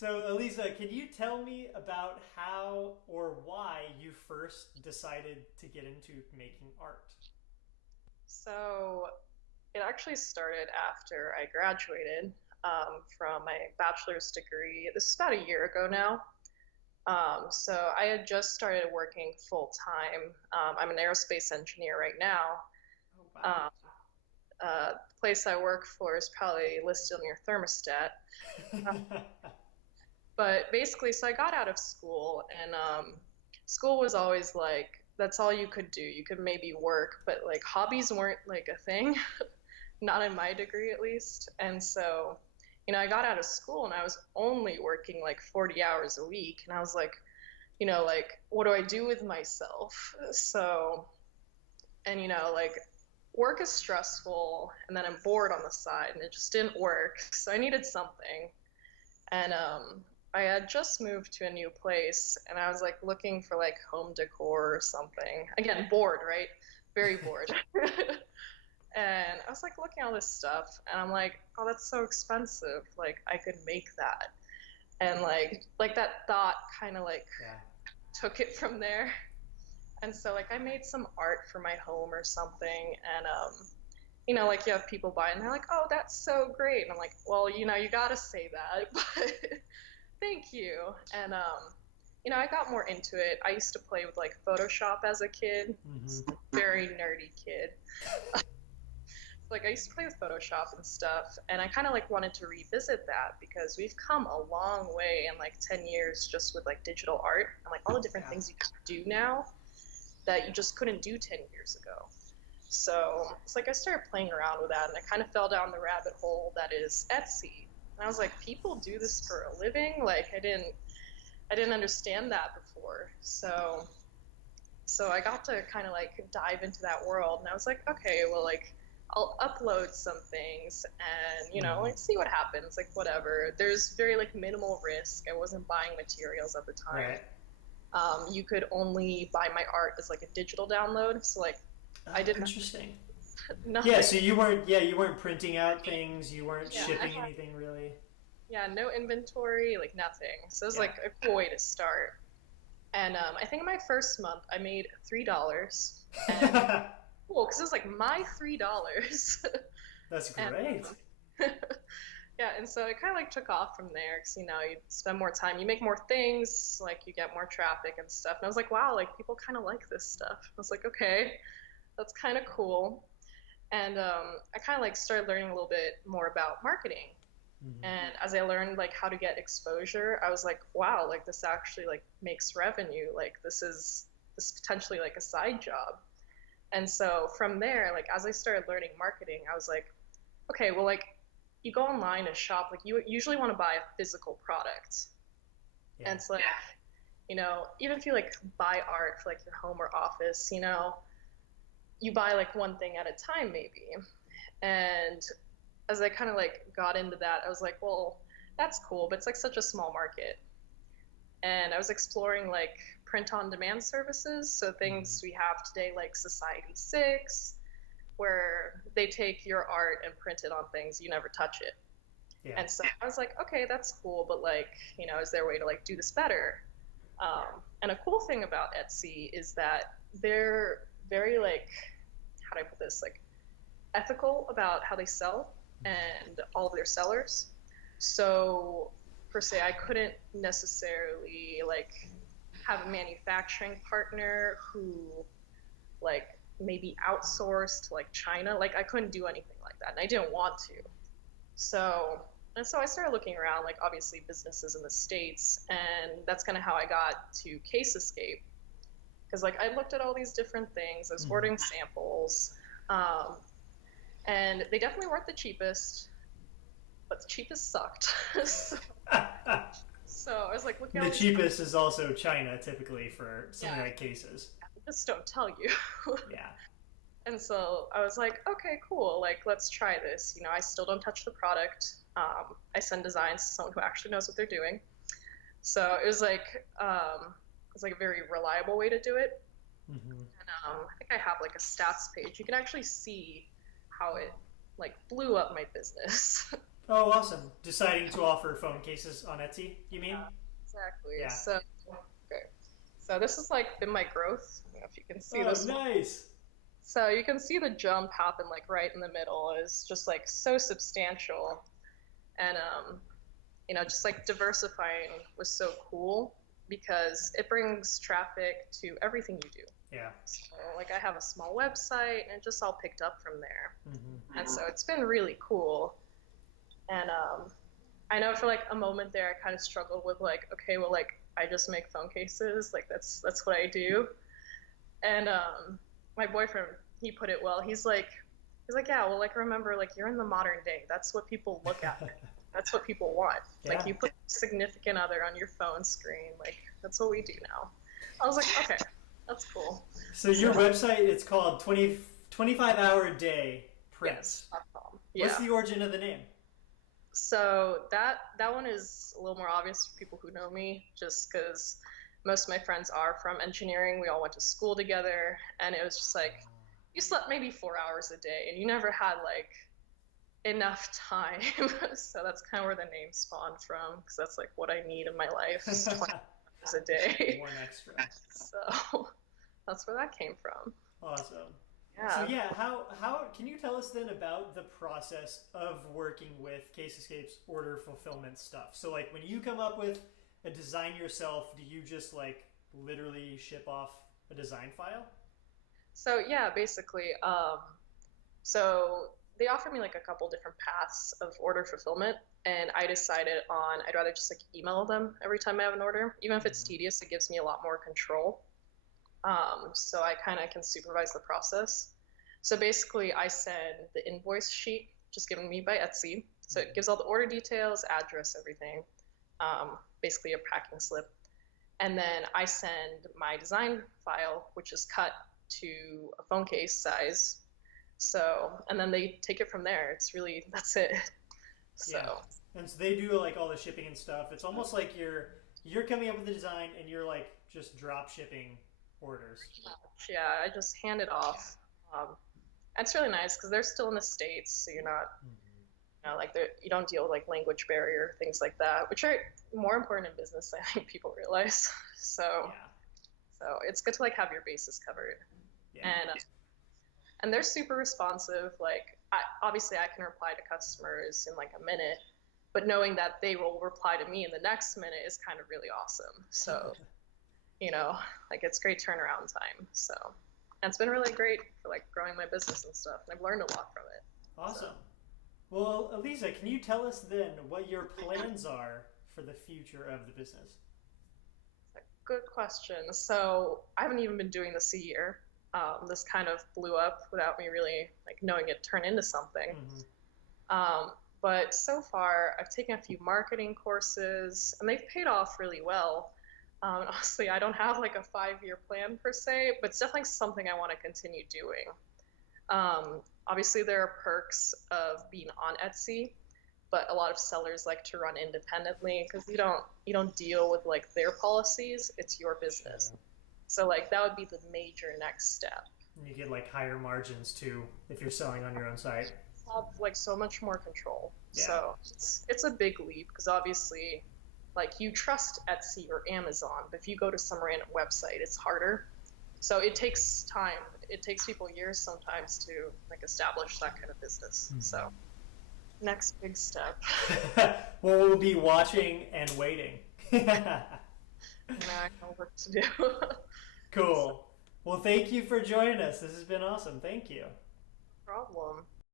So, Alisa, can you tell me about how or why you first decided to get into making art? So it actually started after I graduated from my bachelor's degree. This is about a year ago now. So I had just started working full time. I'm an aerospace engineer right now. Oh, wow. Um, the place I work for is probably listed on your thermostat. But basically, so I got out of school, and school was always like, that's all you could do. You could maybe work, but like hobbies weren't like a thing. Not in my degree at least. And so, I got out of school and I was only working like 40 hours a week. And I was like, like, what do I do with myself? So, and like, work is stressful and then I'm bored on the side and it just didn't work. So I needed something. And I had just moved to a new place and I was like looking for like home decor or something. Again, bored, right? Very bored. And I was like looking at all this stuff, and I'm like, oh, that's so expensive. Like I could make that, and like that thought kind of like Yeah. took it from there. And so like I made some art for my home or something, and like you have people buy, and they're like, oh, that's so great, and I'm like, well, you gotta say that, but thank you. And I got more into it. I used to play with like Photoshop as a kid, Hmm. very nerdy kid. Like I used to play with Photoshop and stuff, and I kind of like wanted to revisit that because we've come a long way in like 10 years just with like digital art and like all the different Yeah. things you can do now that you just couldn't do 10 years ago. So it's like I started playing around with that, and I kind of fell down the rabbit hole that is Etsy. And I was like, people do this for a living? Like I didn't understand that before. So I got to kind of like dive into that world, and I was like, okay, well, like I'll upload some things and Hmm. like see what happens, like whatever. There's very like minimal risk. I wasn't buying materials at the time. Right. You could only buy my art as like a digital download, so like I Oh, did interesting. Yeah, nothing. so you weren't printing out things, you weren't Yeah, I shipping had anything really. yeah no inventory, like nothing. So it was Yeah. like a cool way to start. And I think in my first month I made $3, and cool because it was like my $3. That's And great. yeah, and so it kind of like took off from there because you spend more time, you make more things, like you get more traffic and stuff. And I was like, wow, like people kind of like this stuff. I was like, okay, that's kind of cool. And I kind of like started learning a little bit more about marketing. Hmm. And as I learned like how to get exposure, I was like, wow, like this actually like makes revenue. Like this potentially like a side job. And so from there, like as I started learning marketing, I was like, okay, well, like you go online and shop, like you usually want to buy a physical product. And Yeah. it's like, even if you like buy art for like your home or office, you buy like one thing at a time maybe. And as I kind of like got into that, I was like, well, that's cool, but it's like such a small market. And I was exploring like print on demand services, so Hmm. things we have today like Society 6, where they take your art and print it on things, you never touch it. Yeah. And so I was like, okay, that's cool, but like, is there a way to like do this better? And a cool thing about Etsy is that they're very like, how do I put this? Like ethical about how they sell and all of their sellers. So per se, I couldn't necessarily like have a manufacturing partner who like maybe outsourced to like China. Like I couldn't do anything like that, and I didn't want to. So I started looking around, like obviously businesses in the States, and that's kind of how I got to Case Escape. Because like I looked at all these different things, I was Hmm. ordering samples, um, and they definitely weren't the cheapest, but the cheapest sucked. So I was like looking at The all these, cheapest is also China, typically for something yeah, like cases. just don't tell you. Yeah. And so I was like, okay, cool. Like, let's try this. I still don't touch the product. I send designs to someone who actually knows what they're doing. So it was like a very reliable way to do it. Hmm. And I think I have like a stats page. You can actually see how it like blew up my business. Oh, awesome. Deciding to offer phone cases on Etsy, you mean? Yeah, exactly. Yeah. So, okay. So this has like been my growth. I don't know if you can see Oh, this one. nice. So you can see the jump happen like right in the middle is just like so substantial. And just like diversifying was so cool because it brings traffic to everything you do. Yeah. So like I have a small website and it just all picked up from there. Hmm. And so it's been really cool. And I know for like a moment there I kind of struggled with like, okay, well like I just make phone cases, like that's what I do. And my boyfriend, he put it well. He's like, yeah, well like remember like you're in the modern day. That's what people look at. That's what people want. Yeah. Like you put significant other on your phone screen. Like that's what we do now. I was like, okay, that's cool. So your website, it's called 25 Hour Day Prints. Yes.com. What's Yeah. the origin of the name? So that one is a little more obvious for people who know me, just because most of my friends are from engineering. We all went to school together, and it was just like you slept maybe 4 hours a day, and you never had like enough time. So that's kind of where the name spawned from, because that's like what I need in my life is 20 hours a day. One extra. So that's where that came from. Awesome. So Yeah. yeah, how can you tell us then about the process of working with Case Escape's order fulfillment stuff? So like when you come up with a design yourself, do you just like literally ship off a design file? So yeah, basically, so they offered me like a couple different paths of order fulfillment, and I decided on I'd rather just like email them every time I have an order, even if it's Hmm. tedious. It gives me a lot more control. So I kind of can supervise the process. So basically, I send the invoice sheet just given me by Etsy. So it gives all the order details, address, everything, basically a packing slip. And then I send my design file, which is cut to a phone case size. So, and then they take it from there. It's really, that's it. Yeah. So, And so they do like all the shipping and stuff. It's almost like you're coming up with the design and you're like just drop shipping orders. yeah, I just hand it off. Um, and it's really nice because they're still in the States, so you're not, Hmm. like, you don't deal with like language barrier, things like that, which are more important in business than I think people realize. So, Yeah. so it's good to like have your bases covered. Yeah. And they're super responsive. Like, obviously, I can reply to customers in like a minute, but knowing that they will reply to me in the next minute is kind of really awesome. So, like it's great turnaround time. So, and it's been really great for like growing my business and stuff. And I've learned a lot from it. So, Awesome. Well, Alisa, can you tell us then what your plans are for the future of the business? good question. So I haven't even been doing this a year. This kind of blew up without me really like knowing it turn into something. Hmm. Um, but so far, I've taken a few marketing courses, and they've paid off really well. Honestly, I don't have like a 5-year plan per se, but it's definitely something I want to continue doing. Obviously, there are perks of being on Etsy, but a lot of sellers like to run independently because you don't deal with like their policies. It's your business. Sure. So like that would be the major next step. And you get like higher margins too if you're selling on your own site. Have like so much more control. Yeah. So it's a big leap because obviously like you trust Etsy or Amazon, but if you go to some random website, it's harder. So it takes time. It takes people years sometimes to like establish that kind of business. So next big step. Well, we'll be watching and waiting. Now I know what to do. Cool. Well, thank you for joining us. This has been awesome. Thank you. Problem.